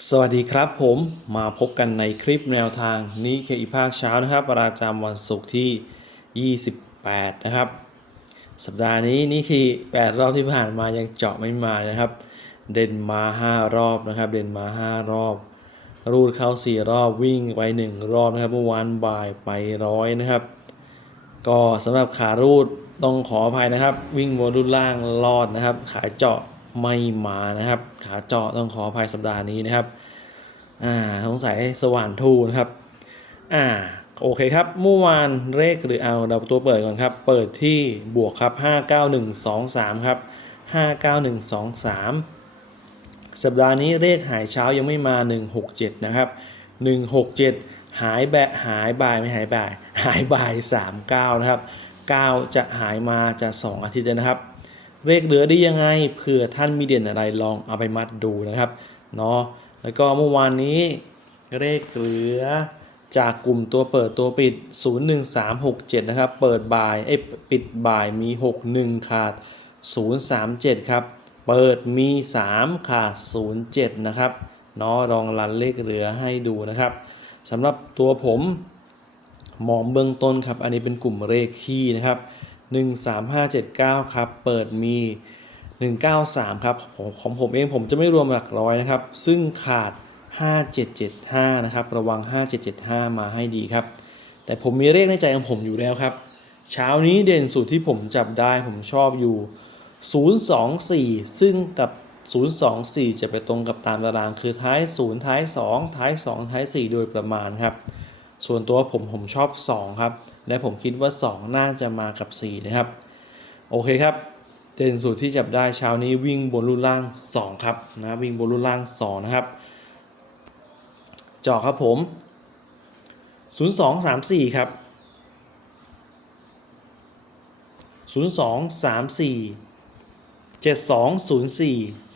สวัสดีครับผมมาพบกันในคลิปแนวทางนี้เคอีภาคเช้านะครับประจำวันศุกร์ที่ 28 นะครับ สัปดาห์นี้นี่คือ 8 รอบที่ผ่านมายังเจาะไม่มานะครับ เด่นมา 5 รอบนะครับ เด่นมา 5 รอบ รูดเข้า 4 รอบวิ่งไป 1 รอบนะครับเมื่อวานบ่ายไปร้อยนะครับ ก็สำหรับขารูดต้องขออภัยนะครับ วิ่งบนรุ่นล่างรอดนะครับ ขาเจาะ ไม่มานะครับ ขาเจาะต้องขออภัยสัปดาห์นี้นะครับ อ่าสงสัยสว่านทูนะครับ อ่าโอเคครับเมื่อวานเลขหรือเอาเราตัวเปิดก่อนครับ เปิดที่บวกครับ 59123 ครับ 59123 สัปดาห์นี้เลขหายเช้ายังไม่มา 167 นะครับ 167 หายแบะหายบ่ายไม่หายบ่าย หายบ่าย 39 นะครับ 9 จะหายมาจะ 2 อาทิตย์นะครับ เลขเหลือได้ยังไงเผื่อท่านมีเด่นอะไรลองเอาไปมัดดูนะครับเนาะแล้วก็เมื่อวานนี้เลขเหลือจากกลุ่มตัวเปิดตัวปิด 01367 นะครับ เปิดบ่ายเอ้ปิดบ่ายมี 61 ขาด 037 ครับ เปิดมี 3 ขาด 07 นะครับเนาะลองรันเลขเหลือให้ดูนะครับสำหรับตัวผมมองเบื้องต้นครับ อันนี้เป็นกลุ่มเลขคี่นะครับ 13579 ครับ เปิดมี 193 ครับของผมเองผมจะไม่รวมหลักร้อยนะครับ ซึ่งขาด 5775 นะครับ ระวัง 5775 มาให้ดีครับ แต่ผมมีเลขในใจของผมอยู่แล้วครับ เช้านี้เด่นสุดที่ผมจับได้ผมชอบอยู่ 024 ซึ่งกับ 024 จะไปตรงกับตามตารางคือท้าย 0 ท้าย 2 ท้าย 2 ท้าย 4 โดยประมาณครับ ส่วนตัวผมผมชอบ 2 ครับ และผมคิดว่า 2 น่าจะมากับ 4 นะครับ โอเคครับเด่นสุดที่จับได้เช้านี้วิ่งบนรุ่นล่าง 2 ครับนะวิ่งบนรุ่นล่าง 2 นะครับเจาะครับผม 0234 ครับ 0234 7204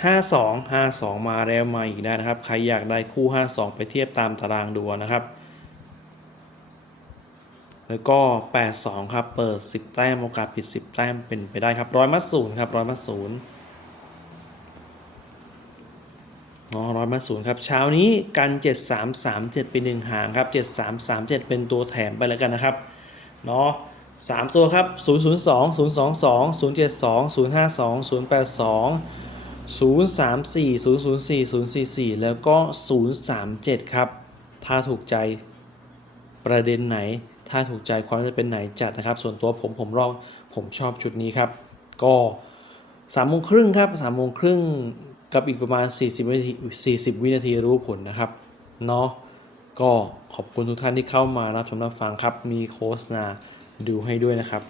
52 52 มาแล้วมาอีกได้นะครับ ใครอยากได้คู่ 52 ไปเทียบตามตารางดูนะครับ แล้วก็ 82 ครับ เปิด 10 แต้มโอกาสปิด 10 แต้มเป็นไปได้ครับร้อยมัดศูนย์ครับร้อยมัดศูนย์อ๋อร้อยมัดศูนย์ครับ เช้านี้กัน 7337 เป็นหนึ่งหางครับ 7337 เป็นตัวแถมไปแล้วกันนะครับ เนาะสามตัวครับ 002 022 072 052 082 034 004 044 แล้วก็ 037 ครับ ถ้าถูกใจประเด็นไหน ถ้าถูกใจความจะเป็นไหนจัดนะครับ ส่วนตัวผมผมรอบผมชอบชุดนี้ครับ ก็สามโมงครึ่งครับสามโมงครึ่งกับอีกประมาณ 40 วินาที40 วินาทีรู้ผลนะครับ เนาะก็ขอบคุณทุกท่านที่เข้ามารับชมรับฟังครับ มีโฆษณาดูให้ด้วยนะครับ